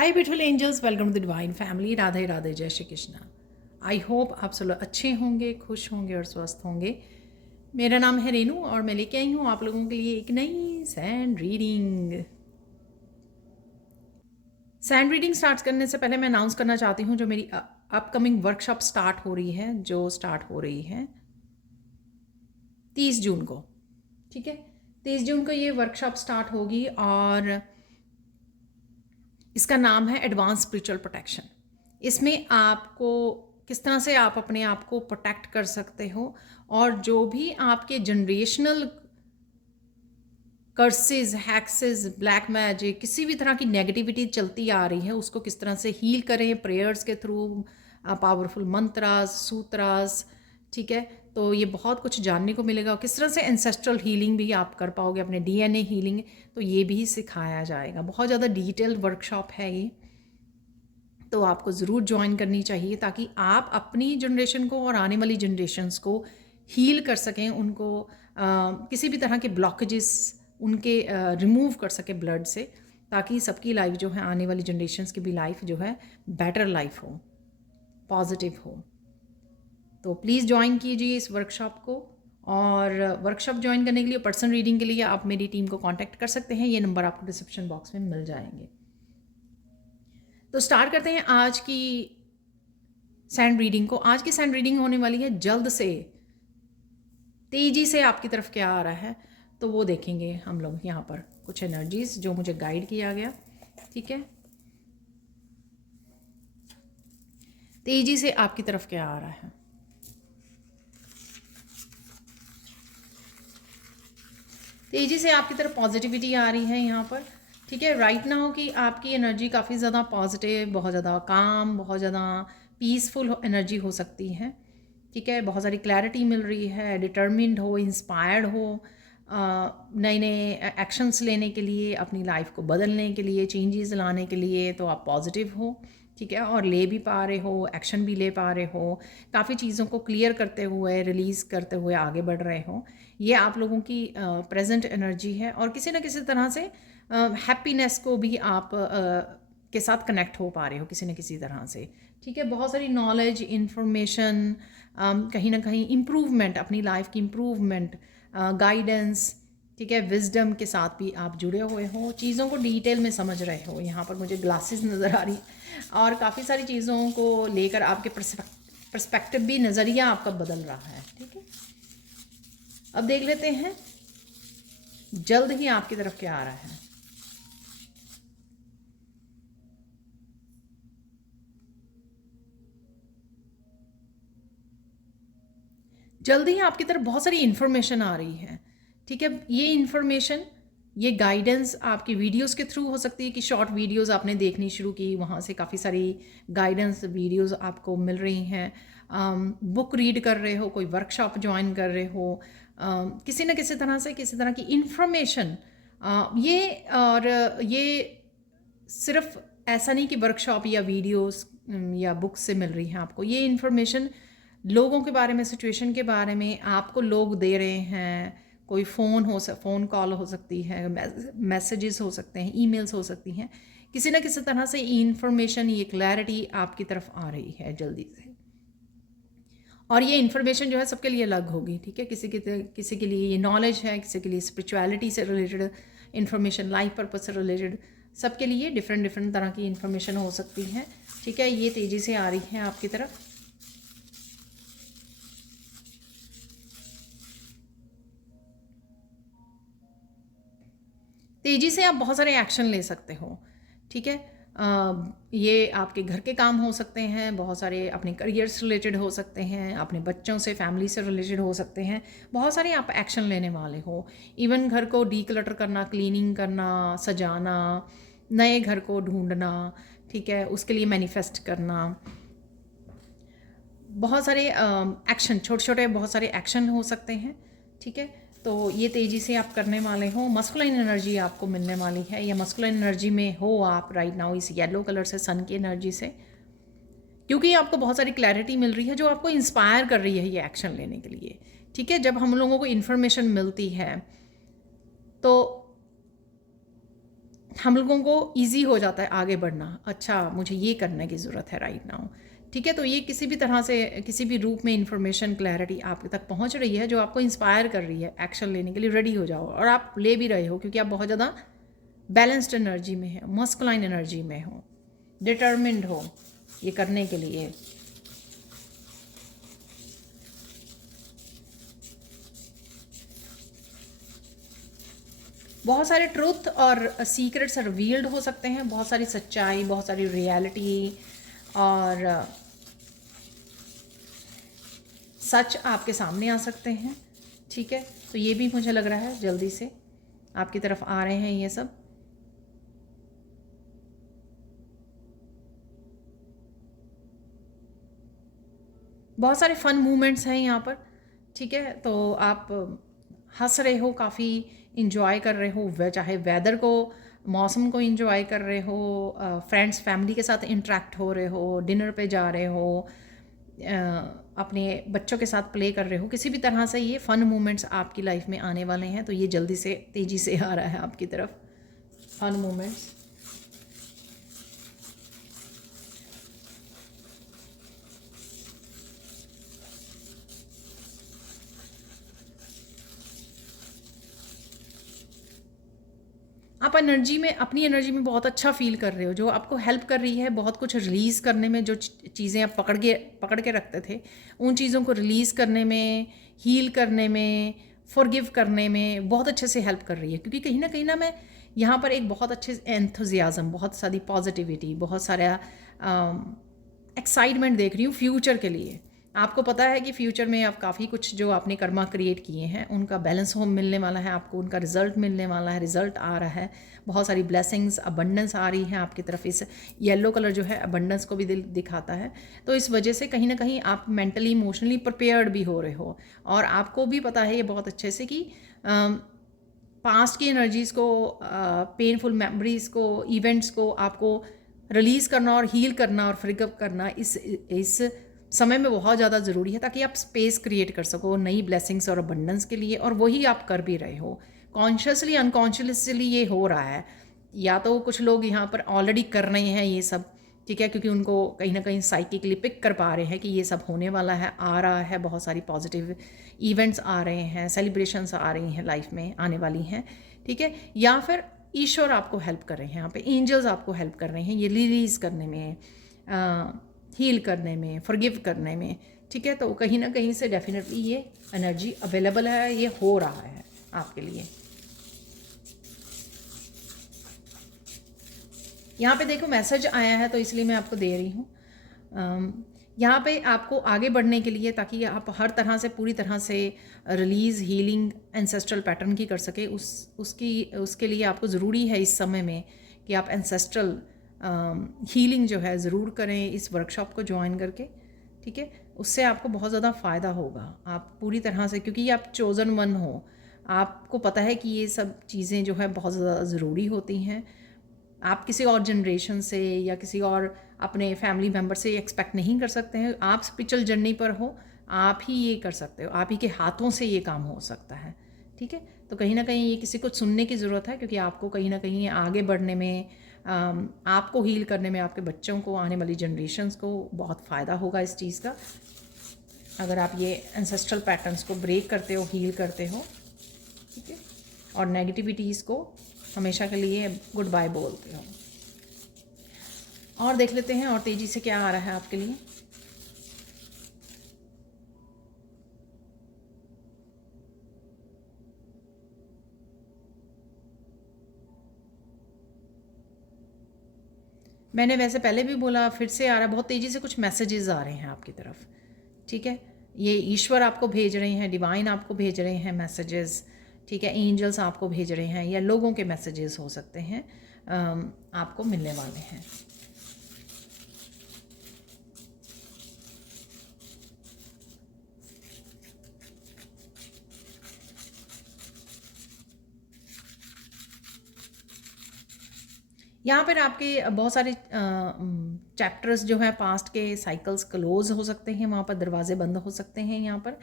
Hi beautiful angels, welcome to the divine family. Radhe Radhe, जय Shri Krishna. I hope आप सब लोग अच्छे होंगे, खुश होंगे और स्वस्थ होंगे। मेरा नाम है रेनू और मैं लेके आई हूँ आप लोगों के लिए एक नई sand reading. Sand reading start करने से पहले मैं अनाउंस करना चाहती हूँ जो मेरी अपकमिंग वर्कशॉप स्टार्ट हो रही है, जो स्टार्ट हो रही है 30 जून को। ठीक है, 30 जून को ये वर्कशॉप स्टार्ट होगी और इसका नाम है एडवांस स्पिरिचुअल प्रोटेक्शन। इसमें आपको किस तरह से आप अपने आप को प्रोटेक्ट कर सकते हो और जो भी आपके जनरेशनल कर्सेस, हैक्सेस, ब्लैक मैजिक, किसी भी तरह की नेगेटिविटी चलती आ रही है उसको किस तरह से हील करें प्रेयर्स के थ्रू, पावरफुल मंत्रास, सूत्रास। ठीक है, तो ये बहुत कुछ जानने को मिलेगा। किस तरह से एंसेस्ट्रल हीलिंग भी आप कर पाओगे, अपने डीएनए हीलिंग, तो ये भी सिखाया जाएगा। बहुत ज़्यादा डिटेल वर्कशॉप है ये, तो आपको ज़रूर ज्वाइन करनी चाहिए ताकि आप अपनी जनरेशन को और आने वाली जनरेशन्स को हील कर सकें, उनको किसी भी तरह के ब्लॉकेजेस उनके रिमूव कर सके ब्लड से, ताकि सबकी लाइफ जो है, आने वाली जनरेशन्स की भी लाइफ जो है बेटर लाइफ हो, पॉजिटिव हो। तो प्लीज़ ज्वाइन कीजिए इस वर्कशॉप को। और वर्कशॉप ज्वाइन करने के लिए, पर्सनल रीडिंग के लिए आप मेरी टीम को कांटेक्ट कर सकते हैं। ये नंबर आपको डिस्क्रिप्शन बॉक्स में मिल जाएंगे। तो स्टार्ट करते हैं आज की सैंड रीडिंग को। आज की सैंड रीडिंग होने वाली है जल्द से, तेजी से आपकी तरफ क्या आ रहा है, तो वो देखेंगे हम लोग। यहाँ पर कुछ एनर्जीज जो मुझे गाइड किया गया। ठीक है, तेजी से आपकी तरफ क्या आ रहा है। तेजी से आपकी तरफ पॉजिटिविटी आ रही है यहाँ पर। ठीक है, राइट नाउ कि आपकी एनर्जी काफ़ी ज़्यादा पॉजिटिव, बहुत ज़्यादा काम, बहुत ज़्यादा पीसफुल एनर्जी हो सकती है। ठीक है, बहुत सारी क्लैरिटी मिल रही है, डिटर्मिन्ड हो, इंस्पायर्ड हो, नए नए एक्शंस लेने के लिए, अपनी लाइफ को बदलने के लिए, चेंजेस लाने के लिए, तो आप पॉजिटिव हो। ठीक है, और ले भी पा रहे हो, एक्शन भी ले पा रहे हो, काफ़ी चीज़ों को क्लियर करते हुए, रिलीज़ करते हुए आगे बढ़ रहे हो। ये आप लोगों की प्रेजेंट एनर्जी है और किसी ना किसी तरह से हैप्पीनेस को भी आप के साथ कनेक्ट हो पा रहे हो किसी न किसी तरह से। ठीक है, बहुत सारी नॉलेज, इन्फॉर्मेशन, कहीं ना कहीं इम्प्रूवमेंट, अपनी लाइफ की इम्प्रूवमेंट, गाइडेंस, ठीक है, विजडम के साथ भी आप जुड़े हुए हो, चीज़ों को डिटेल में समझ रहे हो। यहाँ पर मुझे ग्लासेस नज़र आ रही और काफ़ी सारी चीज़ों को लेकर आपके पर्सपेक्टिव भी, नज़रिया आपका बदल रहा है। ठीक है, अब देख लेते हैं जल्द ही आपकी तरफ क्या आ रहा है। जल्द ही आपकी तरफ बहुत सारी इन्फॉर्मेशन आ रही है। ठीक है, ये इन्फॉर्मेशन, ये गाइडेंस आपकी वीडियोस के थ्रू हो सकती है कि शॉर्ट वीडियोस आपने देखनी शुरू की, वहाँ से काफ़ी सारी गाइडेंस वीडियोस आपको मिल रही हैं। बुक रीड कर रहे हो, कोई वर्कशॉप ज्वाइन कर रहे हो, किसी न किसी तरह से किसी तरह की इन्फॉर्मेशन, ये और ये सिर्फ ऐसा नहीं कि वर्कशॉप या वीडियोस या बुक्स से मिल रही है आपको। ये इन्फॉर्मेशन लोगों के बारे में, सिचुएशन के बारे में आपको लोग दे रहे हैं। कोई फ़ोन कॉल हो सकती है, मैसेजेस हो सकते हैं, ईमेल्स हो सकती हैं। किसी न किसी तरह से इन्फॉर्मेशन, ये क्लैरिटी आपकी तरफ आ रही है जल्दी से। और ये इन्फॉर्मेशन जो है सबके लिए अलग होगी। ठीक है, किसी के लिए ये नॉलेज है, किसी के लिए स्पिरिचुअलिटी से रिलेटेड इन्फॉर्मेशन, लाइफ पर्पस से रिलेटेड, सबके लिए डिफरेंट डिफरेंट तरह की इन्फॉर्मेशन हो सकती है। ठीक है, ये तेज़ी से आ रही है आपकी तरफ। तेज़ी से आप बहुत सारे एक्शन ले सकते हो। ठीक है, ये आपके घर के काम हो सकते हैं, बहुत सारे अपने करियर से रिलेटेड हो सकते हैं, अपने बच्चों से, फैमिली से रिलेटेड हो सकते हैं। बहुत सारे आप एक्शन लेने वाले हो। इवन घर को डीक्लटर करना, क्लीनिंग करना, सजाना, नए घर को ढूंढना, ठीक है, उसके लिए मैनिफेस्ट करना, बहुत सारे एक्शन, छोटे छोटे बहुत सारे एक्शन हो सकते हैं। ठीक है, तो ये तेज़ी से आप करने वाले हो। मस्कुलाइन एनर्जी आपको मिलने वाली है, या मस्कुलाइन एनर्जी में हो आप राइट नाउ, इस येलो कलर से, सन की एनर्जी से, क्योंकि आपको बहुत सारी क्लैरिटी मिल रही है जो आपको इंस्पायर कर रही है ये एक्शन लेने के लिए। ठीक है, जब हम लोगों को इन्फॉर्मेशन मिलती है तो हम लोगों को ईज़ी हो जाता है आगे बढ़ना। अच्छा, मुझे ये करने की ज़रूरत है राइट नाउ। ठीक है, तो ये किसी भी तरह से किसी भी रूप में इन्फॉर्मेशन क्लैरिटी आप तक पहुंच रही है जो आपको इंस्पायर कर रही है एक्शन लेने के लिए। रेडी हो जाओ, और आप ले भी रहे हो क्योंकि आप बहुत ज़्यादा बैलेंस्ड एनर्जी में है, मस्कुलाइन एनर्जी में हो, डिटर्मिन्ड हो ये करने के लिए। बहुत सारे ट्रुथ और सीक्रेट्स रिवील्ड हो सकते हैं, बहुत सारी सच्चाई, बहुत सारी रियलिटी और सच आपके सामने आ सकते हैं। ठीक है, तो ये भी मुझे लग रहा है जल्दी से आपकी तरफ आ रहे हैं ये सब। बहुत सारे फन मूवमेंट्स हैं यहाँ पर। ठीक है, तो आप हंस रहे हो, काफ़ी इंजॉय कर रहे हो, चाहे वेदर को, मौसम को इंजॉय कर रहे हो, फ्रेंड्स फैमिली के साथ इंटरेक्ट हो रहे हो, डिनर पे जा रहे हो, अपने बच्चों के साथ प्ले कर रहे हो, किसी भी तरह से ये फ़न मोमेंट्स आपकी लाइफ में आने वाले हैं। तो ये जल्दी से तेज़ी से आ रहा है आपकी तरफ फ़न मोमेंट्स। आप एनर्जी में, अपनी एनर्जी में बहुत अच्छा फील कर रहे हो, जो आपको हेल्प कर रही है बहुत कुछ रिलीज़ करने में। जो चीज़ें आप पकड़ के रखते थे, उन चीज़ों को रिलीज़ करने में, हील करने में, फॉरगिव करने में बहुत अच्छे से हेल्प कर रही है। क्योंकि कहीं ना मैं यहाँ पर एक बहुत अच्छे एंथुजियाज़म, बहुत सारी पॉजिटिविटी, बहुत सारा एक्साइटमेंट देख रही हूँ फ्यूचर के लिए। आपको पता है कि फ्यूचर में आप काफ़ी कुछ जो आपने कर्मा क्रिएट किए हैं उनका बैलेंस होम मिलने वाला है आपको, उनका रिजल्ट मिलने वाला है, रिजल्ट आ रहा है। बहुत सारी ब्लेसिंग्स, अबंडेंस आ रही है आपकी तरफ। इस येलो कलर जो है अबंडेंस को भी दिखाता है। तो इस वजह से कहीं ना कहीं आप मेंटली इमोशनली प्रिपेयर्ड भी हो रहे हो, और आपको भी पता है ये बहुत अच्छे से कि पास्ट की एनर्जीज़ को, पेनफुल मेमोरीज़ को, इवेंट्स को आपको रिलीज़ करना और हील करना और फ्रिगअप करना इस समय में बहुत ज़्यादा ज़रूरी है, ताकि आप स्पेस क्रिएट कर सको नई ब्लेसिंग्स और अबंडेंस के लिए। और वही आप कर भी रहे हो, कॉन्शियसली अनकॉन्शियसली ये हो रहा है। या तो कुछ लोग यहाँ पर ऑलरेडी कर रहे हैं ये सब, ठीक है, क्योंकि उनको कहीं ना कहीं साइकिकली पिक कर पा रहे हैं कि ये सब होने वाला है, आ रहा है, बहुत सारी पॉजिटिव इवेंट्स आ रहे हैं, सेलिब्रेशंस आ रही हैं लाइफ में, आने वाली हैं। ठीक है, या फिर ईश्वर आपको हेल्प कर रहे हैं, यहाँ पे एंजल्स आपको हेल्प कर रहे हैं ये रिलीज़ करने में, हील करने में, फॉरगिव करने में। ठीक है, तो कहीं ना कहीं से डेफिनेटली ये एनर्जी अवेलेबल है, ये हो रहा है आपके लिए। यहाँ पे देखो मैसेज आया है तो इसलिए मैं आपको दे रही हूँ। यहाँ पे आपको आगे बढ़ने के लिए, ताकि आप हर तरह से, पूरी तरह से रिलीज़, हीलिंग एंसेस्ट्रल पैटर्न की कर सके, उसके लिए आपको ज़रूरी है इस समय में कि आप एंसेस्ट्रल हीलिंग जो है ज़रूर करें इस वर्कशॉप को ज्वाइन करके। ठीक है, उससे आपको बहुत ज़्यादा फ़ायदा होगा, आप पूरी तरह से, क्योंकि आप चोज़न वन हो, आपको पता है कि ये सब चीज़ें जो है बहुत ज़्यादा ज़रूरी होती हैं। आप किसी और जनरेशन से या किसी और अपने फैमिली मेम्बर से एक्सपेक्ट नहीं कर सकते हैं। आप स्पिरिचुअल जर्नी पर हो, आप ही ये कर सकते हो, आप ही के हाथों से ये काम हो सकता है। ठीक है, तो कहीं ना कहीं ये किसी को सुनने की ज़रूरत है, क्योंकि आपको कहीं ना कहीं आगे बढ़ने में, आपको हील करने में, आपके बच्चों को, आने वाली जनरेशन्स को बहुत फ़ायदा होगा इस चीज़ का, अगर आप ये एंसेस्ट्रल पैटर्न्स को ब्रेक करते हो, हील करते हो। ठीक है, और नेगेटिविटीज़ को हमेशा के लिए गुड बाय बोलते हो। और देख लेते हैं और तेज़ी से क्या आ रहा है आपके लिए। मैंने वैसे पहले भी बोला, फिर से आ रहा है, बहुत तेज़ी से कुछ मैसेजेस आ रहे हैं आपकी तरफ। ठीक है, ये ईश्वर आपको भेज रहे हैं, डिवाइन आपको भेज रहे हैं मैसेजेस। ठीक है, एंजल्स आपको भेज रहे हैं, या लोगों के मैसेजेस हो सकते हैं, आपको मिलने वाले हैं। यहाँ पर आपके बहुत सारे चैप्टर्स जो हैं पास्ट के, साइकिल्स क्लोज हो सकते हैं, वहाँ पर दरवाजे बंद हो सकते हैं यहाँ पर।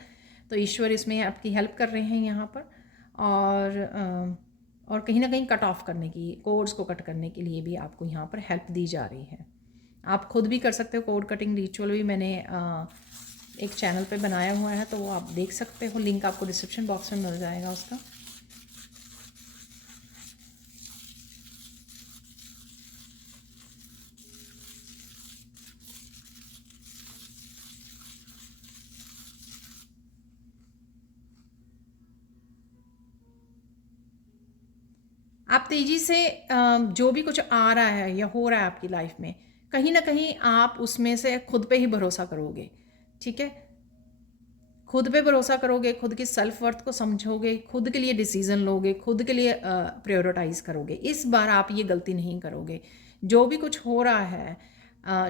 तो ईश्वर इसमें आपकी हेल्प कर रहे हैं यहाँ पर। और और कहीं ना कहीं कट ऑफ करने की, कोड्स को कट करने के लिए भी आपको यहाँ पर हेल्प दी जा रही है। आप खुद भी कर सकते हो कोड कटिंग रिचुअल भी मैंने एक चैनल पे बनाया हुआ है, तो वो आप देख सकते हो, लिंक आपको डिस्क्रिप्शन बॉक्स में मिल जाएगा उसका। आप तेज़ी से जो भी कुछ आ रहा है या हो रहा है आपकी लाइफ में, कहीं ना कहीं आप उसमें से खुद पे ही भरोसा करोगे, ठीक है। खुद पे भरोसा करोगे, खुद की सेल्फ वर्थ को समझोगे, खुद के लिए डिसीजन लोगे, खुद के लिए प्रायोरिटाइज करोगे। इस बार आप ये गलती नहीं करोगे। जो भी कुछ हो रहा है,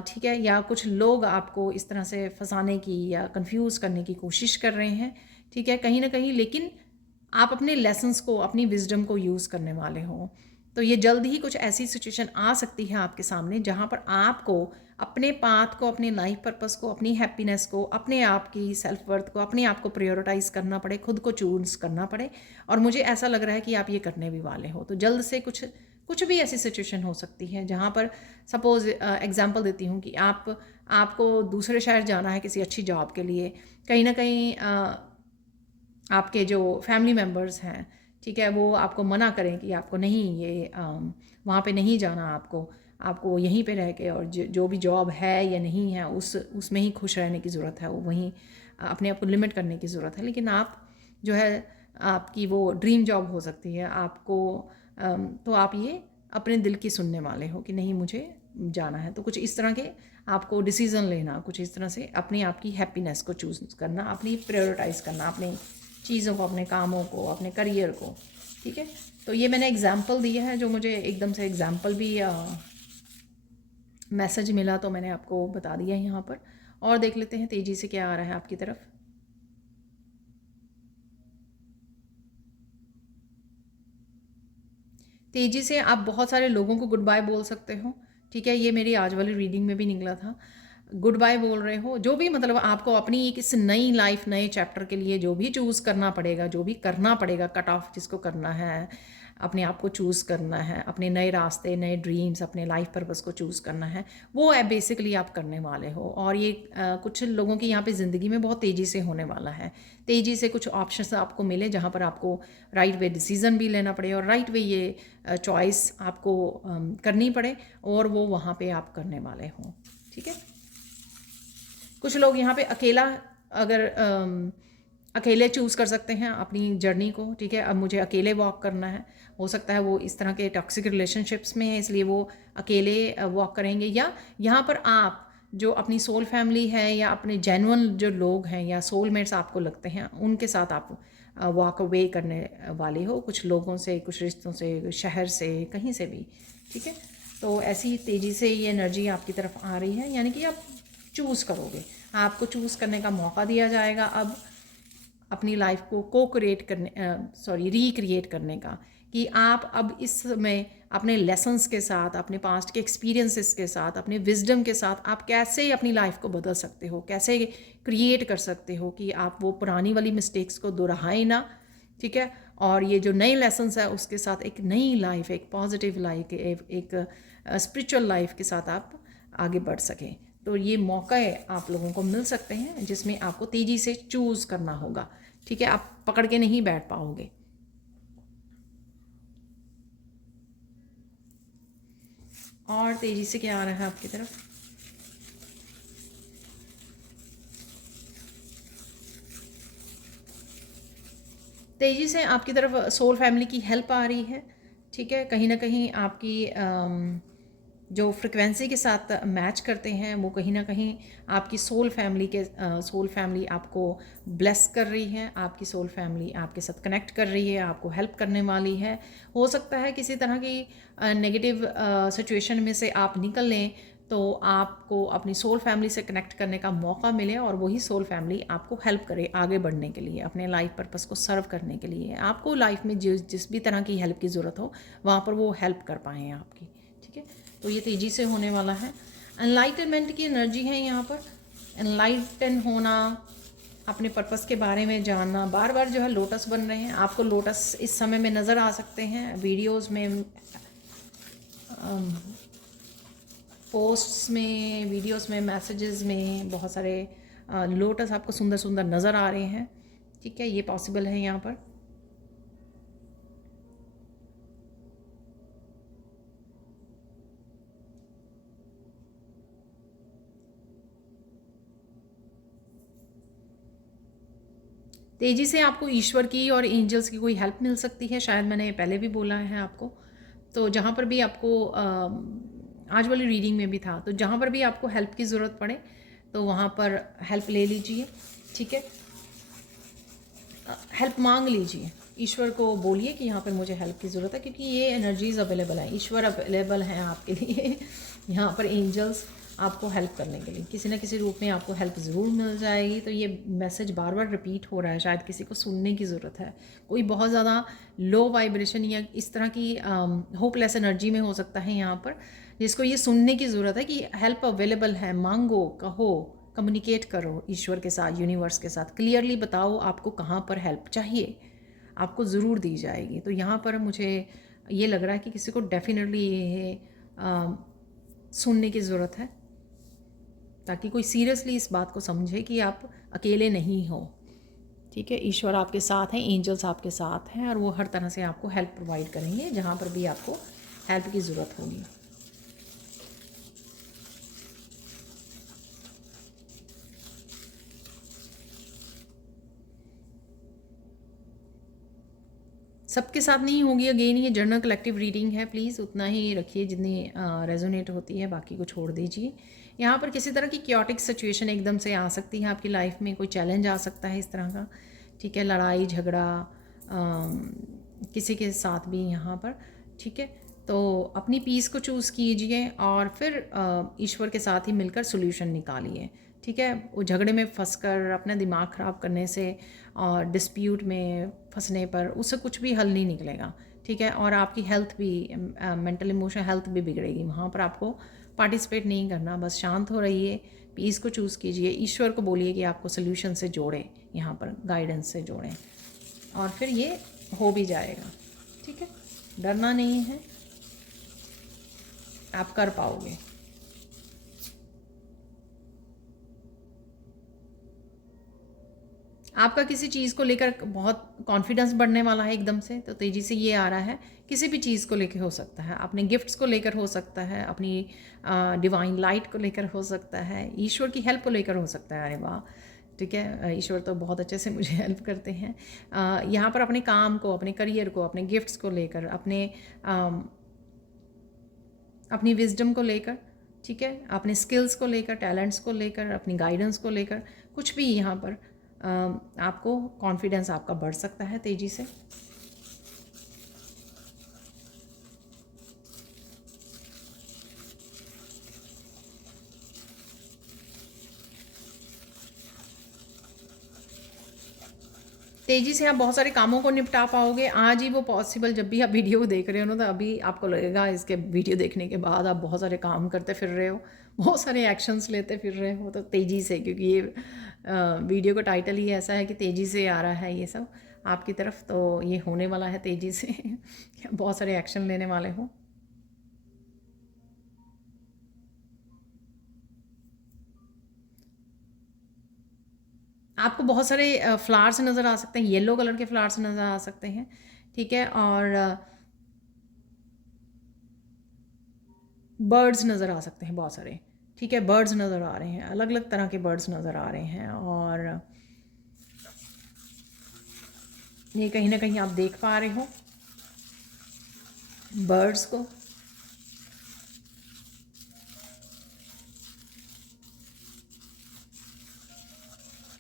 ठीक है, या कुछ लोग आपको इस तरह से फंसाने की या कंफ्यूज करने की कोशिश कर रहे हैं, ठीक है, कहीं ना कहीं, लेकिन आप अपने लेसन्स को, अपनी विजडम को यूज़ करने वाले हो। तो ये जल्द ही कुछ ऐसी सिचुएशन आ सकती है आपके सामने जहाँ पर आपको अपने पाथ को, अपने लाइफ पर्पस को, अपनी हैप्पीनेस को, अपने आप की सेल्फ वर्थ को, अपने आप को प्रायोरिटाइज करना पड़े, खुद को चूज करना पड़े। और मुझे ऐसा लग रहा है कि आप ये करने भी वाले हो। तो जल्द से कुछ कुछ भी ऐसी सिचुएशन हो सकती है जहाँ पर, सपोज एग्जांपल देती हूँ कि आपको दूसरे शहर जाना है किसी अच्छी जॉब के लिए। कहीं ना कहीं आपके जो फैमिली मेम्बर्स हैं, ठीक है, वो आपको मना करें कि आपको नहीं, ये वहाँ पे नहीं जाना, आपको यहीं पे रह के, और जो भी जॉब है या नहीं है उसमें ही खुश रहने की ज़रूरत है, वो वहीं अपने आप को लिमिट करने की ज़रूरत है। लेकिन आप जो है, आपकी वो ड्रीम जॉब हो सकती है आपको, तो आप ये अपने दिल की सुनने वाले हो कि नहीं, मुझे जाना है। तो कुछ इस तरह के आपको डिसीज़न लेना, कुछ इस तरह से अपने आप की हैप्पीनेस को चूज़ करना, अपनी प्रायोरिटाइज़ करना, अपने चीज़ों को, अपने कामों को, अपने करियर को, ठीक है। तो ये मैंने एग्जाम्पल दिया है, जो मुझे एकदम से एग्जाम्पल भी मैसेज मिला, तो मैंने आपको बता दिया है यहाँ पर। और देख लेते हैं तेज़ी से क्या आ रहा है आपकी तरफ। तेज़ी से आप बहुत सारे लोगों को गुड बाय बोल सकते हो, ठीक है। ये मेरी आज वाली रीडिंग में भी निकला था। गुड बाय बोल रहे हो, जो भी मतलब आपको अपनी एक इस नई लाइफ, नए चैप्टर के लिए जो भी चूज़ करना पड़ेगा, जो भी करना पड़ेगा, कट ऑफ जिसको करना है, अपने आप को चूज़ करना है, अपने नए रास्ते, नए ड्रीम्स, अपने लाइफ पर्पस को चूज़ करना है, वो है बेसिकली आप करने वाले हो। और ये कुछ लोगों की यहाँ पे ज़िंदगी में बहुत तेज़ी से होने वाला है। तेज़ी से कुछ ऑप्शंस आपको मिले जहाँ पर आपको राइट वे डिसीज़न भी लेना पड़े, और राइट वे ये चॉइस आपको करनी पड़े, और वो वहाँ पे आप करने वाले हों, ठीक है। कुछ लोग यहाँ पे अकेला, अगर अकेले चूज़ कर सकते हैं अपनी जर्नी को, ठीक है। अब मुझे अकेले वॉक करना है, हो सकता है वो इस तरह के टॉक्सिक रिलेशनशिप्स में है, इसलिए वो अकेले वॉक करेंगे। या यहाँ पर आप जो अपनी सोल फैमिली है, या अपने जेन्युइन जो लोग हैं, या सोलमेट्स आपको लगते हैं, उनके साथ आप वॉक अवे करने वाले हो, कुछ लोगों से, कुछ रिश्तों से, शहर से, कहीं से भी, ठीक है। तो ऐसी तेज़ी से ये एनर्जी आपकी तरफ आ रही है, यानी कि आप चूज़ करोगे, आपको चूज़ करने का मौका दिया जाएगा अब अपनी लाइफ को को-क्रिएट करने, रिक्रिएट करने का, कि आप अब इस समय अपने लेसन्स के साथ, अपने पास्ट के एक्सपीरियंसेस के साथ, अपने विजडम के साथ आप कैसे अपनी लाइफ को बदल सकते हो, कैसे क्रिएट कर सकते हो कि आप वो पुरानी वाली मिस्टेक्स को दोहराएं ना, ठीक है। और ये जो नए लेसन्स है उसके साथ एक नई लाइफ, एक पॉजिटिव लाइफ, एक स्पिरिचुअल लाइफ के साथ आप आगे बढ़ सकें। तो ये मौके आप लोगों को मिल सकते हैं जिसमें आपको तेज़ी से चूज़ करना होगा, ठीक है। आप पकड़ के नहीं बैठ पाओगे। और तेज़ी से क्या आ रहा है आपकी तरफ? तेज़ी से आपकी तरफ सोल फैमिली की हेल्प आ रही है, ठीक है। कहीं ना कहीं आपकी जो फ्रिक्वेंसी के साथ मैच करते हैं, वो कहीं ना कहीं आपकी सोल फैमिली आपको ब्लेस कर रही है, आपकी सोल फैमिली आपके साथ कनेक्ट कर रही है, आपको हेल्प करने वाली है। हो सकता है किसी तरह की नेगेटिव सिचुएशन में से आप निकल लें, तो आपको अपनी सोल फैमिली से कनेक्ट करने का मौका मिले, और वही सोल फैमिली आपको हेल्प करे आगे बढ़ने के लिए, अपने लाइफ पर्पस को सर्व करने के लिए। आपको लाइफ में जिस भी तरह की हेल्प की ज़रूरत हो, वहाँ पर वो हेल्प कर पाएँ आपकी, ठीक है। तो ये तेज़ी से होने वाला है। एनलाइटनमेंट की एनर्जी है यहाँ पर, एनलाइटन होना, अपने पर्पस के बारे में जानना। बार बार जो है लोटस बन रहे हैं, आपको लोटस इस समय में नज़र आ सकते हैं वीडियोस में, पोस्ट्स में, वीडियोस में, मैसेजेस में, बहुत सारे लोटस आपको सुंदर सुंदर नज़र आ रहे हैं। ठीक है, ये पॉसिबल है यहाँ पर। तेज़ी से आपको ईश्वर की और एंजल्स की कोई हेल्प मिल सकती है, शायद मैंने पहले भी बोला है आपको। तो जहाँ पर भी आपको आज वाली रीडिंग में भी था, तो जहाँ पर भी आपको हेल्प की ज़रूरत पड़े तो वहाँ पर हेल्प ले लीजिए। ठीक है, हेल्प मांग लीजिए, ईश्वर को बोलिए कि यहाँ पर मुझे हेल्प की ज़रूरत है, क्योंकि ये एनर्जीज़ अवेलेबल हैं, ईश्वर अवेलेबल हैं आपके लिए यहाँ पर एंजल्स आपको हेल्प करने के लिए किसी न किसी रूप में आपको हेल्प ज़रूर मिल जाएगी। तो ये मैसेज बार बार रिपीट हो रहा है, शायद किसी को सुनने की ज़रूरत है। कोई बहुत ज़्यादा लो वाइब्रेशन या इस तरह की होपलेस एनर्जी में हो सकता है यहाँ पर, जिसको ये सुनने की ज़रूरत है कि हेल्प अवेलेबल है, मांगो, कहो, कम्युनिकेट करो ईश्वर के साथ, यूनिवर्स के साथ, क्लियरली बताओ आपको कहाँ पर हेल्प चाहिए, आपको ज़रूर दी जाएगी। तो यहाँ पर मुझे ये लग रहा है कि किसी को डेफिनेटली ये सुनने की ज़रूरत है, ताकि कोई सीरियसली इस बात को समझे कि आप अकेले नहीं हो। ठीक है, ईश्वर आपके साथ हैं, एंजल्स आपके साथ हैं, और वो हर तरह से आपको हेल्प प्रोवाइड करेंगे जहाँ पर भी आपको हेल्प की ज़रूरत होगी। सबके साथ नहीं होगी, अगेन ये जनरल कलेक्टिव रीडिंग है, प्लीज़ उतना ही रखिए जितनी रेजोनेट होती है, बाकी को छोड़ दीजिए। यहाँ पर किसी तरह की क्योटिक सिचुएशन एकदम से आ सकती है आपकी लाइफ में, कोई चैलेंज आ सकता है इस तरह का। ठीक है, लड़ाई झगड़ा किसी के साथ भी यहाँ पर। ठीक है, तो अपनी पीस को चूज़ कीजिए और फिर ईश्वर के साथ ही मिलकर सोल्यूशन निकालिए। ठीक है, वो झगड़े में फंसकर अपना दिमाग ख़राब करने से और डिस्प्यूट में फंसने पर उससे कुछ भी हल नहीं निकलेगा। ठीक है, और आपकी हेल्थ भी, मेंटल इमोशनल हेल्थ भी बिगड़ेगी। वहाँ पर आपको पार्टिसिपेट नहीं करना, बस शांत हो रहिए, पीस को चूज़ कीजिए, ईश्वर को बोलिए कि आपको सोल्यूशन से जोड़ें, यहाँ पर गाइडेंस से जोड़ें, और फिर ये हो भी जाएगा। ठीक है, डरना नहीं है, आप कर पाओगे। आपका किसी चीज़ को लेकर बहुत कॉन्फिडेंस बढ़ने वाला है एकदम से, तो तेज़ी से ये आ रहा है। किसी भी चीज़ को लेकर हो सकता है, अपने गिफ्ट्स को लेकर हो सकता है, अपनी डिवाइन लाइट को लेकर हो सकता है, ईश्वर की हेल्प को लेकर हो सकता है। अरे वाह, ठीक है, ईश्वर तो बहुत अच्छे से मुझे हेल्प करते हैं। यहाँ पर अपने काम को, अपने करियर को, अपने गिफ्ट्स को लेकर, अपनी विजडम को लेकर, ठीक है, अपने स्किल्स को लेकर, टैलेंट्स को लेकर, अपनी गाइडेंस को लेकर, कुछ भी यहाँ पर आपको कॉन्फिडेंस आपका बढ़ सकता है तेज़ी से। तेज़ी से आप बहुत सारे कामों को निपटा पाओगे आज ही। वो पॉसिबल, जब भी आप वीडियो देख रहे हो ना, तो अभी आपको लगेगा इसके वीडियो देखने के बाद आप बहुत सारे काम करते फिर रहे हो, बहुत सारे एक्शंस लेते फिर रहे हो, तो तेज़ी से, क्योंकि ये वीडियो का टाइटल ही ऐसा है कि तेज़ी से आ रहा है ये सब आपकी तरफ, तो ये होने वाला है तेज़ी से बहुत सारे एक्शन लेने वाले हो। आपको बहुत सारे फ्लावर्स नज़र आ सकते हैं, येलो कलर के फ्लावर्स नज़र आ सकते हैं। ठीक है, और बर्ड्स नज़र आ सकते हैं बहुत सारे। ठीक है, बर्ड्स नज़र आ रहे हैं, अलग अलग तरह के बर्ड्स नज़र आ रहे हैं, और ये कहीं ना कहीं आप देख पा रहे हो बर्ड्स को।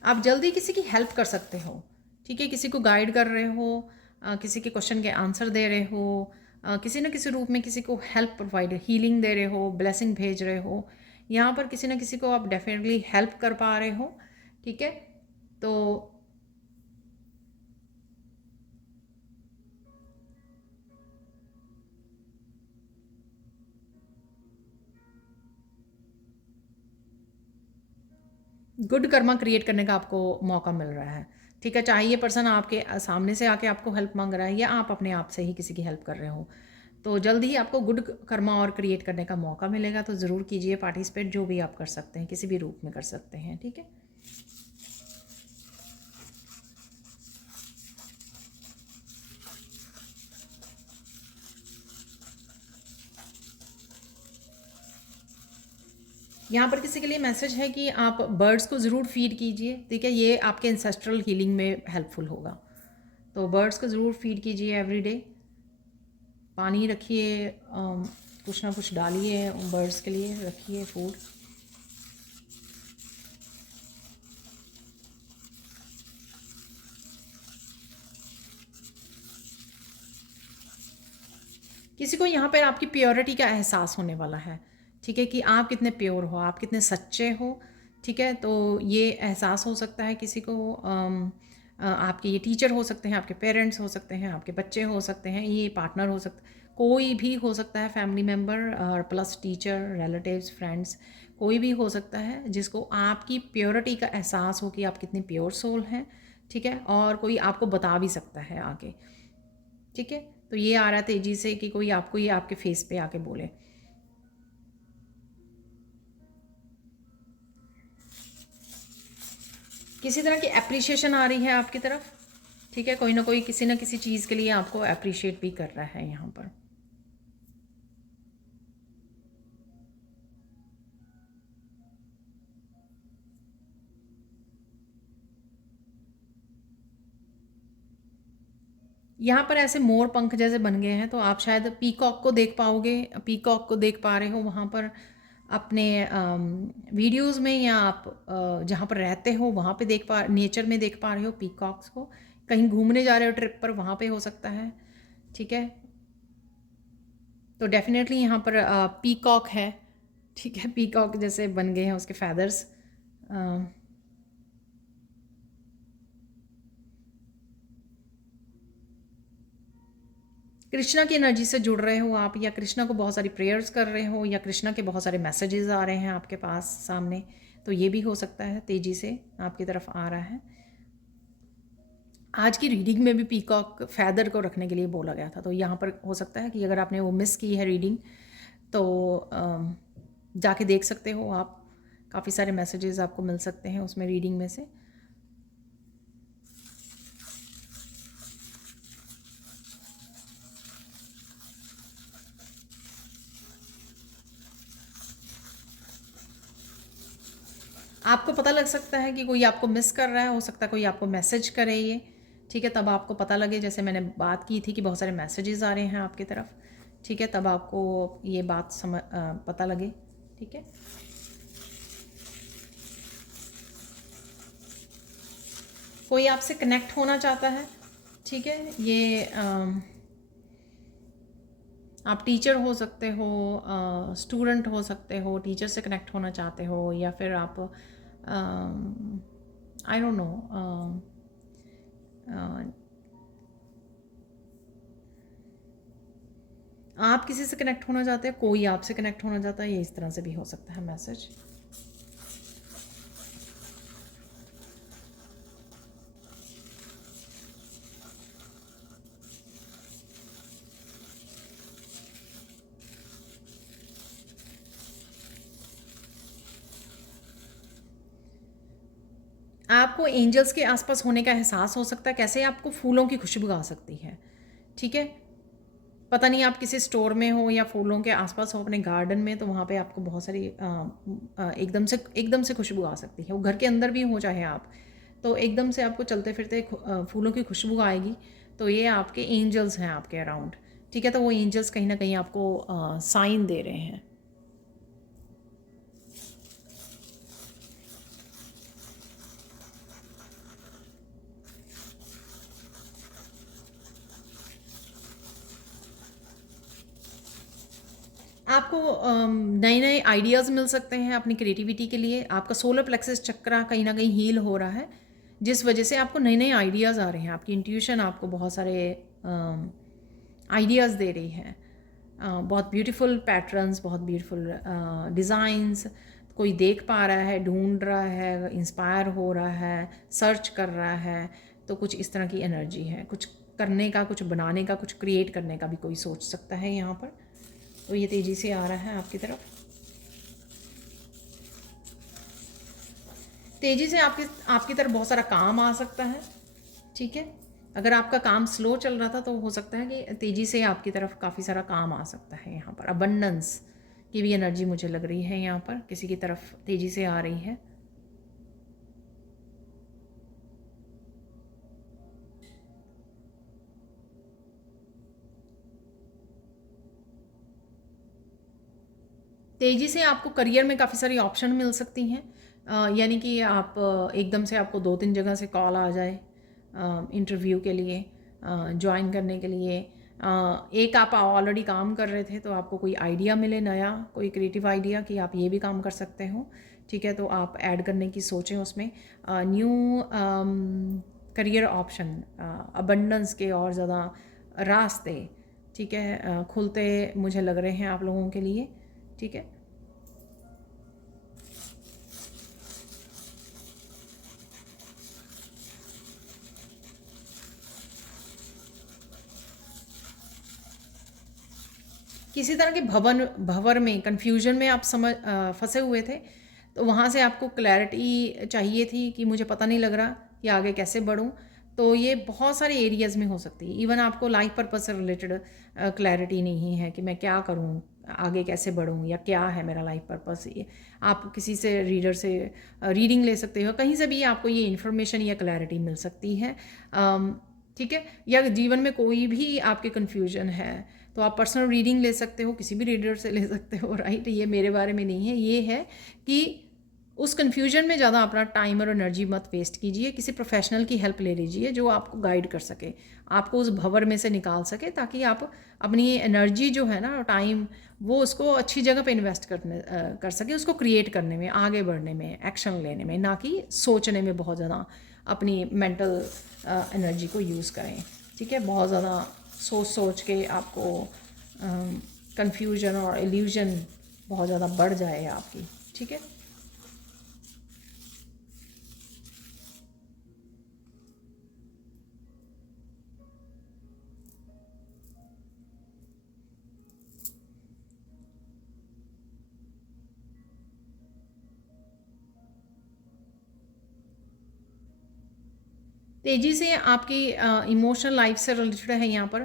आप जल्दी किसी की हेल्प कर सकते हो। ठीक है, किसी को गाइड कर रहे हो, किसी के क्वेश्चन के आंसर दे रहे हो, किसी न किसी रूप में किसी को हेल्प प्रोवाइड, हीलिंग दे रहे हो, ब्लेसिंग भेज रहे हो, यहाँ पर किसी न किसी को आप डेफिनेटली हेल्प कर पा रहे हो। ठीक है, तो गुड कर्मा क्रिएट करने का आपको मौका मिल रहा है, ठीक है। चाहे ये पर्सन आपके सामने से आके आपको हेल्प मांग रहा है या आप अपने आप से ही किसी की हेल्प कर रहे हो, तो जल्द ही आपको गुड कर्मा और क्रिएट करने का मौका मिलेगा। तो ज़रूर कीजिए पार्टिसिपेट, जो भी आप कर सकते हैं, किसी भी रूप में कर सकते हैं, ठीक है। यहाँ पर किसी के लिए मैसेज है कि आप बर्ड्स को ज़रूर फीड कीजिए, ठीक है। ये आपके एंसेस्ट्रल हीलिंग में हेल्पफुल होगा। तो बर्ड्स को ज़रूर फीड कीजिए एवरी डे। पानी रखिए, कुछ ना कुछ डालिए बर्ड्स के लिए, रखिए फूड। किसी को यहाँ पर आपकी प्योरिटी का एहसास होने वाला है, ठीक है, कि आप कितने प्योर हो, आप कितने सच्चे हो, ठीक है। तो ये एहसास हो सकता है किसी को। आपके ये टीचर हो सकते हैं, आपके पेरेंट्स हो सकते हैं, आपके बच्चे हो सकते हैं, ये पार्टनर हो सकता है, कोई भी हो सकता है, फैमिली मेम्बर और प्लस टीचर, रिलेटिव्स, फ्रेंड्स, कोई भी हो सकता है जिसको आपकी प्योरिटी का एहसास हो कि आप कितनी प्योर सोल हैं, ठीक है। और कोई आपको बता भी सकता है आगे, ठीक है। तो ये आ रहा है तेजी से कि कोई आपको ये आपके फेस पे आके बोले। किसी तरह की एप्रिशिएशन आ रही है आपकी तरफ, ठीक है। कोई ना कोई किसी ना किसी चीज़ के लिए आपको अप्रिशिएट भी कर रहा है यहाँ पर। यहाँ पर ऐसे मोर पंख जैसे बन गए हैं, तो आप शायद पीकॉक को देख पाओगे, पीकॉक को देख पा रहे हो वहाँ पर अपने वीडियोस में, या आप जहाँ पर रहते हो वहाँ पे नेचर में देख पा रहे हो पीकॉक्स को। कहीं घूमने जा रहे हो ट्रिप पर, वहाँ पे हो सकता है, ठीक है। तो डेफिनेटली यहाँ पर पीकॉक है, ठीक है। पीकॉक जैसे बन गए हैं उसके फैदर्स। कृष्णा की एनर्जी से जुड़ रहे हो आप, या कृष्णा को बहुत सारी प्रेयर्स कर रहे हो, या कृष्णा के बहुत सारे मैसेजेस आ रहे हैं आपके पास सामने, तो ये भी हो सकता है तेज़ी से आपकी तरफ आ रहा है। आज की रीडिंग में भी पीकॉक फैदर को रखने के लिए बोला गया था, तो यहाँ पर हो सकता है कि अगर आपने वो मिस की है रीडिंग, तो जाके देख सकते हो आप। काफ़ी सारे मैसेजेस आपको मिल सकते हैं उसमें रीडिंग में से। आपको पता लग सकता है कि कोई आपको मिस कर रहा है, हो सकता है कोई आपको मैसेज करे ये, ठीक है। तब आपको पता लगे, जैसे मैंने बात की थी कि बहुत सारे मैसेजेस आ रहे हैं आपकी तरफ, ठीक है, तब आपको ये बात पता लगे, ठीक है। कोई आपसे कनेक्ट होना चाहता है, ठीक है। ये आप टीचर हो सकते हो, स्टूडेंट हो सकते हो, टीचर से कनेक्ट होना चाहते हो, या फिर आप आई डोंट नो, आप किसी से कनेक्ट होना चाहते हैं, कोई आपसे कनेक्ट होना चाहता है, ये इस तरह से भी हो सकता है मैसेज। आपको एंजल्स के आसपास होने का एहसास हो सकता है। कैसे? आपको फूलों की खुशबू आ सकती है, ठीक है। पता नहीं आप किसी स्टोर में हो या फूलों के आसपास हो अपने गार्डन में, तो वहाँ पे आपको बहुत सारी एकदम से खुशबू आ सकती है। वो घर के अंदर भी हो चाहे आप, तो एकदम से आपको चलते फिरते फूलों की खुशबू आएगी। तो ये आपके एंजल्स हैं आपके अराउंड, ठीक है। तो वो एंजल्स कहीं ना कहीं आपको साइन दे रहे हैं। आपको नए नए आइडियाज़ मिल सकते हैं अपनी क्रिएटिविटी के लिए। आपका सोलर प्लेक्सस चक्रा कहीं ना कहीं हील हो रहा है, जिस वजह से आपको नए नए आइडियाज़ आ रहे हैं। आपकी इंट्यूशन आपको बहुत सारे आइडियाज़ दे रही है, बहुत ब्यूटीफुल पैटर्न्स, बहुत ब्यूटीफुल डिज़ाइंस। कोई देख पा रहा है, ढूंढ रहा है, इंस्पायर हो रहा है, सर्च कर रहा है, तो कुछ इस तरह की एनर्जी है। कुछ करने का, कुछ बनाने का, कुछ क्रिएट करने का भी कोई सोच सकता है यहाँ पर। तो ये तेज़ी से आ रहा है आपकी तरफ। तेज़ी से आपकी आपकी तरफ बहुत सारा काम आ सकता है, ठीक है। अगर आपका काम स्लो चल रहा था तो हो सकता है कि तेज़ी से आपकी तरफ काफ़ी सारा काम आ सकता है। यहाँ पर अबंडेंस की भी एनर्जी मुझे लग रही है, यहाँ पर किसी की तरफ तेज़ी से आ रही है। तेज़ी से आपको करियर में काफ़ी सारी ऑप्शन मिल सकती हैं। यानी कि आप एकदम से आपको 2-3 जगह से कॉल आ जाए इंटरव्यू के लिए, जॉइन करने के लिए। एक आप ऑलरेडी काम कर रहे थे तो आपको कोई आइडिया मिले नया, कोई क्रिएटिव आइडिया कि आप ये भी काम कर सकते हो, ठीक है। तो आप ऐड करने की सोचें उसमें न्यू करियर ऑप्शन, अबंडेंस के और ज़्यादा रास्ते, ठीक है, खुलते मुझे लग रहे हैं आप लोगों के लिए, ठीक है। किसी तरह के भंवर में, कन्फ्यूजन में आप फंसे हुए थे, तो वहाँ से आपको क्लैरिटी चाहिए थी कि मुझे पता नहीं लग रहा कि आगे कैसे बढ़ूँ। तो ये बहुत सारे एरियाज़ में हो सकती है। इवन आपको लाइफ पर्पस से रिलेटेड क्लैरिटी नहीं है कि मैं क्या करूँ, आगे कैसे बढ़ूँ, या क्या है मेरा लाइफ पर्पस। ये आप किसी से रीडर से रीडिंग ले सकते हो, कहीं से भी आपको ये इन्फॉर्मेशन या क्लैरिटी मिल सकती है, ठीक है। या जीवन में कोई भी आपके कन्फ्यूजन है तो आप पर्सनल रीडिंग ले सकते हो, किसी भी रीडर से ले सकते हो, राइट। ये मेरे बारे में नहीं है, ये है कि उस कन्फ्यूजन में ज़्यादा अपना टाइम और एनर्जी मत वेस्ट कीजिए। किसी प्रोफेशनल की हेल्प ले लीजिए जो आपको गाइड कर सके, आपको उस भंवर में से निकाल सके, ताकि आप अपनी एनर्जी जो है ना, टाइम, वो उसको अच्छी जगह पे इन्वेस्ट कर सके, उसको क्रिएट करने में, आगे बढ़ने में, एक्शन लेने में, ना कि सोचने में बहुत ज़्यादा अपनी मेंटल एनर्जी को यूज़ करें, ठीक है। बहुत ज़्यादा सोच सोच के आपको कंफ्यूजन और इल्यूजन बहुत ज़्यादा बढ़ जाए आपकी, ठीक है। तेज़ी से आपकी इमोशनल लाइफ से रिलेटेड है यहाँ पर।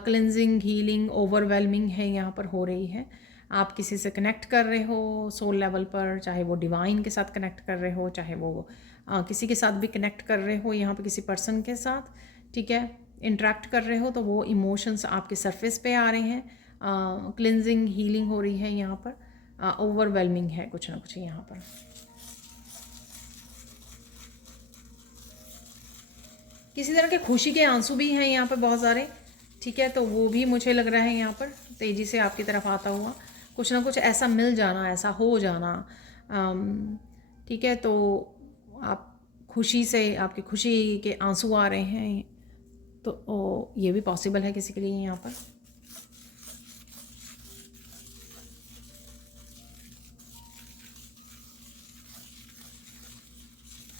क्लिनजिंग, हीलिंग, ओवरवेलमिंग है यहाँ पर हो रही है। आप किसी से कनेक्ट कर रहे हो सोल लेवल पर, चाहे वो डिवाइन के साथ कनेक्ट कर रहे हो, चाहे वो किसी के साथ भी कनेक्ट कर रहे हो, यहाँ पर किसी पर्सन के साथ, ठीक है, इंटरेक्ट कर रहे हो, तो वो इमोशंस आपके सरफेस पे आ रहे हैं। क्लिनजिंग, हीलिंग हो रही है यहाँ पर। ओवरवेलमिंग है कुछ ना कुछ यहाँ पर। किसी तरह के खुशी के आंसू भी हैं यहाँ पर बहुत सारे, ठीक है। तो वो भी मुझे लग रहा है यहाँ पर तेज़ी से आपकी तरफ आता हुआ, कुछ ना कुछ ऐसा मिल जाना, ऐसा हो जाना, ठीक है। तो आप खुशी से, आपकी खुशी के आंसू आ रहे हैं, तो ये भी पॉसिबल है किसी के लिए यहाँ पर।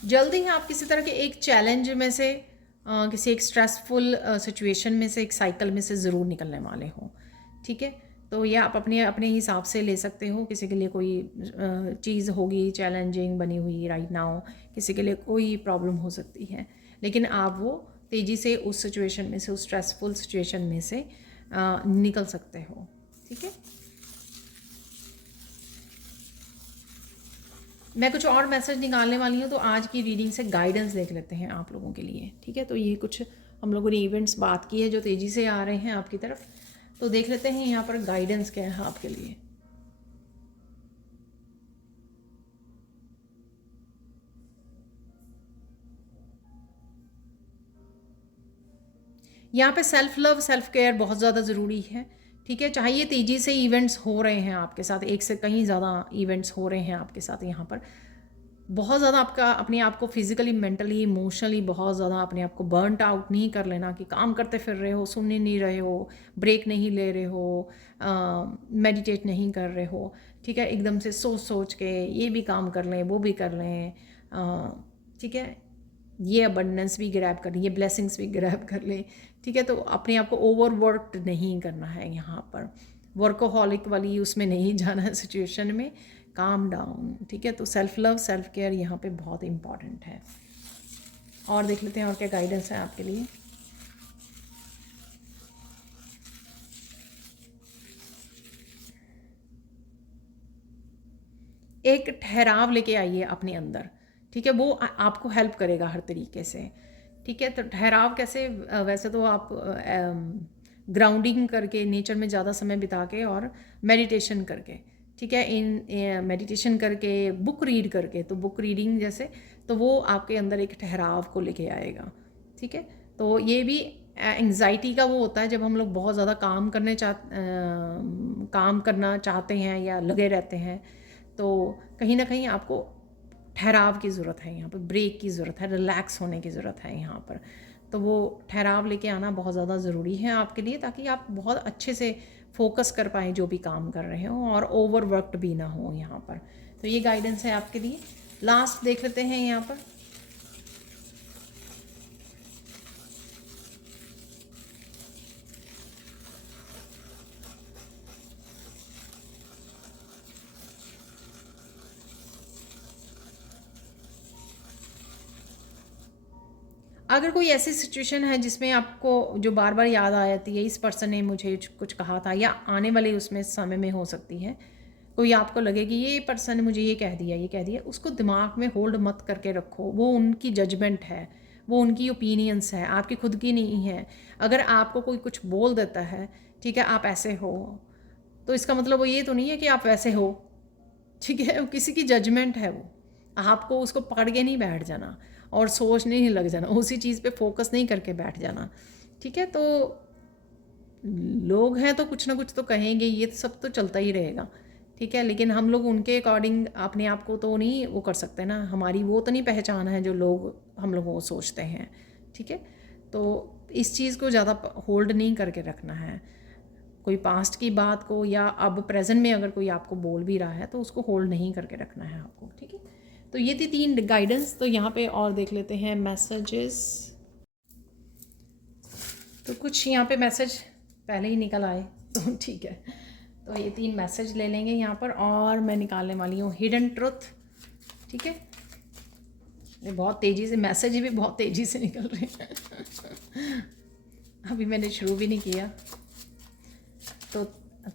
जल्दी ही आप किसी तरह के एक चैलेंज में से, किसी एक स्ट्रेसफुल सिचुएशन में से, एक साइकिल में से ज़रूर निकलने वाले हो, ठीक है। तो ये आप अपने अपने हिसाब से ले सकते हो। किसी के लिए कोई चीज़ होगी चैलेंजिंग बनी हुई राइट नाउ, किसी के लिए कोई प्रॉब्लम हो सकती है, लेकिन आप वो तेज़ी से उस सिचुएशन में से, उस स्ट्रेसफुल सिचुएशन में से निकल सकते हो, ठीक है। मैं कुछ और मैसेज निकालने वाली हूँ, तो आज की रीडिंग से गाइडेंस देख लेते हैं आप लोगों के लिए, ठीक है। तो ये कुछ हम लोगों ने इवेंट्स बात की है जो तेज़ी से आ रहे हैं आपकी तरफ, तो देख लेते हैं यहाँ पर गाइडेंस क्या है आपके लिए। यहाँ पे सेल्फ लव, सेल्फ केयर बहुत ज़्यादा ज़रूरी है, ठीक है। चाहे ये तेज़ी से इवेंट्स हो रहे हैं आपके साथ, एक से कहीं ज़्यादा इवेंट्स हो रहे हैं आपके साथ यहाँ पर, बहुत ज़्यादा आपका अपने आप को फिज़िकली, मेंटली, इमोशनली बहुत ज़्यादा अपने आप को बर्नट आउट नहीं कर लेना कि काम करते फिर रहे हो, सुन नहीं रहे हो, ब्रेक नहीं ले रहे हो, मेडिटेट नहीं कर रहे हो, ठीक है, एकदम से सोच सोच के ये भी काम कर लें, वो भी कर लें, ठीक है, ये अबंडेंस भी ग्रैब कर लें, ये ब्लेसिंग्स भी ग्रैब कर लें, ठीक है। तो अपने आप को ओवरवर्क नहीं करना है यहाँ पर, वर्कोहॉलिक वाली उसमें नहीं जाना है सिचुएशन में, काम डाउन, ठीक है। तो सेल्फ लव, सेल्फ केयर यहाँ पे बहुत इंपॉर्टेंट है। और देख लेते हैं और क्या गाइडेंस है आपके लिए। एक ठहराव लेके आइए अपने अंदर, ठीक है, वो आपको हेल्प करेगा हर तरीके से, ठीक है। तो ठहराव कैसे, वैसे तो आप ग्राउंडिंग करके, नेचर में ज़्यादा समय बिता के और मेडिटेशन करके, ठीक है, इन मेडिटेशन करके, बुक रीड करके, तो बुक रीडिंग जैसे, तो वो आपके अंदर एक ठहराव को लेके आएगा, ठीक है। तो ये भी एंग्जाइटी का वो होता है जब हम लोग बहुत ज़्यादा काम करना चाहते हैं या लगे रहते हैं, तो कहीं ना कहीं आपको ठहराव की ज़रूरत है, यहाँ पर ब्रेक की ज़रूरत है, रिलैक्स होने की ज़रूरत है यहाँ पर। तो वो ठहराव लेके आना बहुत ज़्यादा ज़रूरी है आपके लिए, ताकि आप बहुत अच्छे से फोकस कर पाएँ जो भी काम कर रहे हो, और ओवरवर्कड भी ना हो यहाँ पर। तो ये गाइडेंस है आपके लिए। लास्ट देख लेते हैं यहाँ पर। अगर कोई ऐसी सिचुएशन है जिसमें आपको जो बार बार याद आ जाती है, इस पर्सन ने मुझे कुछ कहा था, या आने वाले उसमें समय में हो सकती है, कोई आपको लगे कि ये पर्सन ने मुझे ये कह दिया, ये कह दिया, उसको दिमाग में होल्ड मत करके रखो। वो उनकी जजमेंट है, वो उनकी ओपिनियंस है, आपकी खुद की नहीं है। अगर आपको कोई कुछ बोल देता है, ठीक है, आप ऐसे हो, तो इसका मतलब वो ये तो नहीं है कि आप वैसे हो, ठीक है। वो किसी की जजमेंट है, वो आपको उसको पकड़ के नहीं बैठ जाना और सोचने नहीं लग जाना, उसी चीज़ पे फोकस नहीं करके बैठ जाना, ठीक है। तो लोग हैं तो कुछ ना कुछ तो कहेंगे, ये तो सब तो चलता ही रहेगा, ठीक है। लेकिन हम लोग उनके अकॉर्डिंग अपने आप को तो नहीं वो कर सकते ना, हमारी वो तो नहीं पहचान है जो लोग हम लोग वो सोचते हैं, ठीक है। तो इस चीज़ को ज़्यादा होल्ड नहीं करके रखना है। कोई पास्ट की बात को या अब प्रेजेंट में अगर कोई आपको बोल भी रहा है तो उसको होल्ड नहीं करके रखना है आपको, ठीक है। तो ये थी 3 गाइडेंस। तो यहाँ पे और देख लेते हैं मैसेजेस। तो कुछ यहाँ पे मैसेज पहले ही निकल आए, तो ठीक है। तो ये 3 मैसेज ले लेंगे यहाँ पर, और मैं निकालने वाली हूँ हिडन ट्रुथ, ठीक है। ये बहुत तेज़ी से मैसेज भी बहुत तेज़ी से निकल रहे हैं अभी मैंने शुरू भी नहीं किया, तो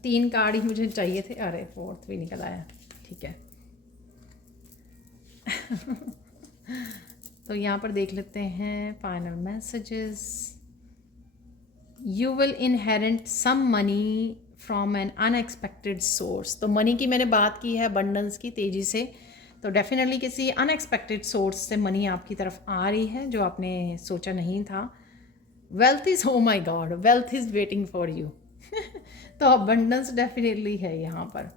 3 कार्ड ही मुझे चाहिए थे, अरे 4th भी निकल आया, ठीक है तो यहाँ पर देख लेते हैं final messages. You will inherit some money from an unexpected source. तो मनी की मैंने बात की है, अबंडेंस की, तेज़ी से, तो डेफिनेटली किसी अनएक्सपेक्टेड सोर्स से मनी आपकी तरफ आ रही है जो आपने सोचा नहीं था। Wealth is, oh my God, wealth is waiting for you तो अबंडेंस डेफिनेटली है यहाँ पर,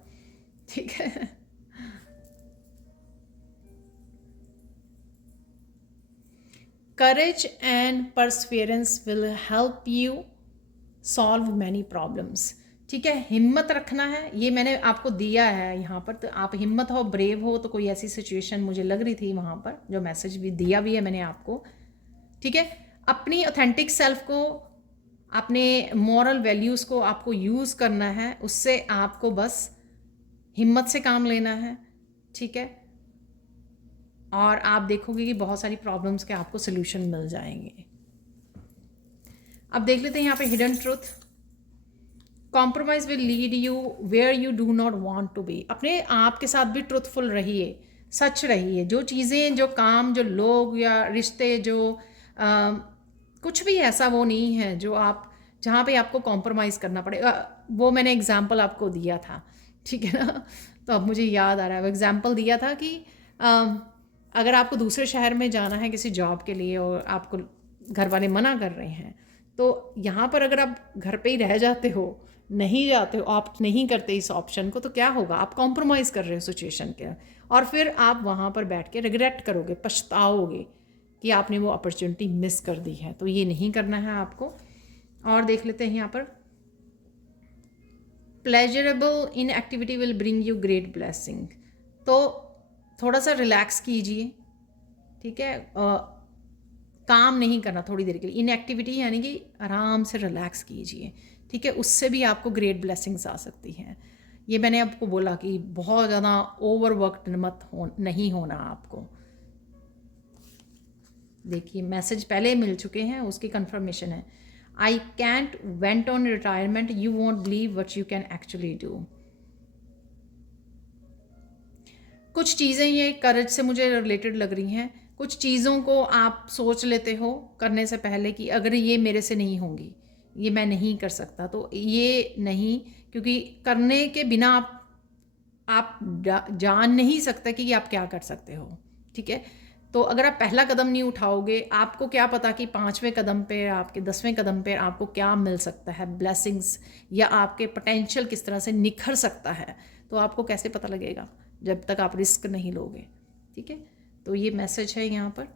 ठीक है। Courage and perseverance will help you solve many problems, ठीक है। हिम्मत रखना है, ये मैंने आपको दिया है यहाँ पर, तो आप हिम्मत हो, ब्रेव हो। तो कोई ऐसी सिचुएशन मुझे लग रही थी वहाँ पर, जो मैसेज भी दिया भी है मैंने आपको, ठीक है। अपनी ऑथेंटिक सेल्फ को, अपने मॉरल वैल्यूज़ को आपको यूज़ करना है, उससे आपको बस हिम्मत से काम लेना है, ठीक है। और आप देखोगे कि बहुत सारी प्रॉब्लम्स के आपको सोल्यूशन मिल जाएंगे। अब देख लेते हैं यहाँ पे hidden truth. Compromise will lead you where you do not want to be. अपने आप के साथ भी ट्रूथफुल रहिए, सच रहिए। जो चीज़ें, जो काम, जो लोग या रिश्ते, जो कुछ भी ऐसा वो नहीं है जो आप, जहाँ पे आपको कॉम्प्रोमाइज़ करना पड़े। वो मैंने एग्जाम्पल आपको दिया था, ठीक है ना। तो अब मुझे याद आ रहा है, वो एग्जाम्पल दिया था कि अगर आपको दूसरे शहर में जाना है किसी जॉब के लिए और आपको घर वाले मना कर रहे हैं, तो यहाँ पर अगर आप घर पे ही रह जाते हो, नहीं जाते हो, ऑप्ट नहीं करते इस ऑप्शन को, तो क्या होगा, आप कॉम्प्रोमाइज़ कर रहे हो सिचुएशन के, और फिर आप वहाँ पर बैठ के रिग्रेट करोगे, पछताओगे कि आपने वो अपॉर्चुनिटी मिस कर दी है। तो ये नहीं करना है आपको। और देख लेते हैं यहाँ पर, pleasurable in activity will bring you great blessing. तो थोड़ा सा रिलैक्स कीजिए, ठीक है, काम नहीं करना थोड़ी देर के लिए, इन एक्टिविटी यानी कि आराम से रिलैक्स कीजिए, ठीक है, उससे भी आपको ग्रेट ब्लेसिंग्स आ सकती हैं। ये मैंने आपको बोला कि बहुत ज़्यादा ओवरवर्कड नहीं होना आपको। देखिए मैसेज पहले मिल चुके हैं, उसकी कंफर्मेशन है। I can't went on retirement, you won't believe what you can actually do. कुछ चीज़ें ये करेज से मुझे रिलेटेड लग रही हैं। कुछ चीज़ों को आप सोच लेते हो करने से पहले कि अगर ये मेरे से नहीं होंगी, ये मैं नहीं कर सकता, तो ये नहीं, क्योंकि करने के बिना आप जान नहीं सकते कि आप क्या कर सकते हो, ठीक है। तो अगर आप पहला कदम नहीं उठाओगे, आपको क्या पता कि 5वें कदम पे, आपके 10वें कदम पे आपको क्या मिल सकता है, ब्लेसिंग्स या आपके पोटेंशियल किस तरह से निखर सकता है। तो आपको कैसे पता लगेगा जब तक आप रिस्क नहीं लोगे, ठीक है। तो ये मैसेज है यहाँ पर,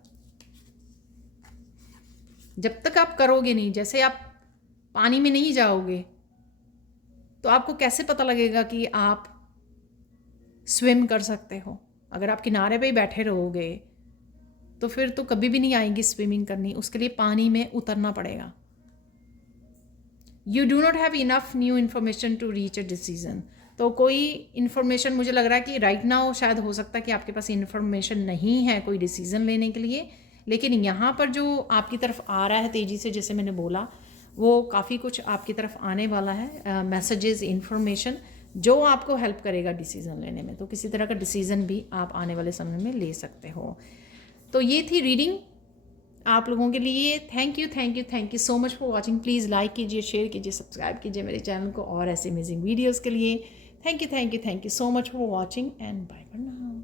जब तक आप करोगे नहीं, जैसे आप पानी में नहीं जाओगे तो आपको कैसे पता लगेगा कि आप स्विम कर सकते हो। अगर आप किनारे पे ही बैठे रहोगे तो फिर तो कभी भी नहीं आएंगी स्विमिंग करनी, उसके लिए पानी में उतरना पड़ेगा। You do not have enough new information to reach a decision. तो कोई इन्फॉर्मेशन, मुझे लग रहा है कि राइट नाउ शायद हो सकता है कि आपके पास इन्फॉर्मेशन नहीं है कोई डिसीजन लेने के लिए, लेकिन यहाँ पर जो आपकी तरफ आ रहा है तेज़ी से, जैसे मैंने बोला, वो काफ़ी कुछ आपकी तरफ आने वाला है, मैसेजेस, इन्फॉर्मेशन जो आपको हेल्प करेगा डिसीज़न लेने में। तो किसी तरह का डिसीज़न भी आप आने वाले समय में ले सकते हो। तो ये थी रीडिंग आप लोगों के लिए। Thank you, thank you, thank you so much for watching. Please like कीजिए, शेयर कीजिए, सब्सक्राइब कीजिए मेरे चैनल को और ऐसे अमेजिंग वीडियोज़ के लिए। Thank you, thank you, thank you so much for watching and bye for now.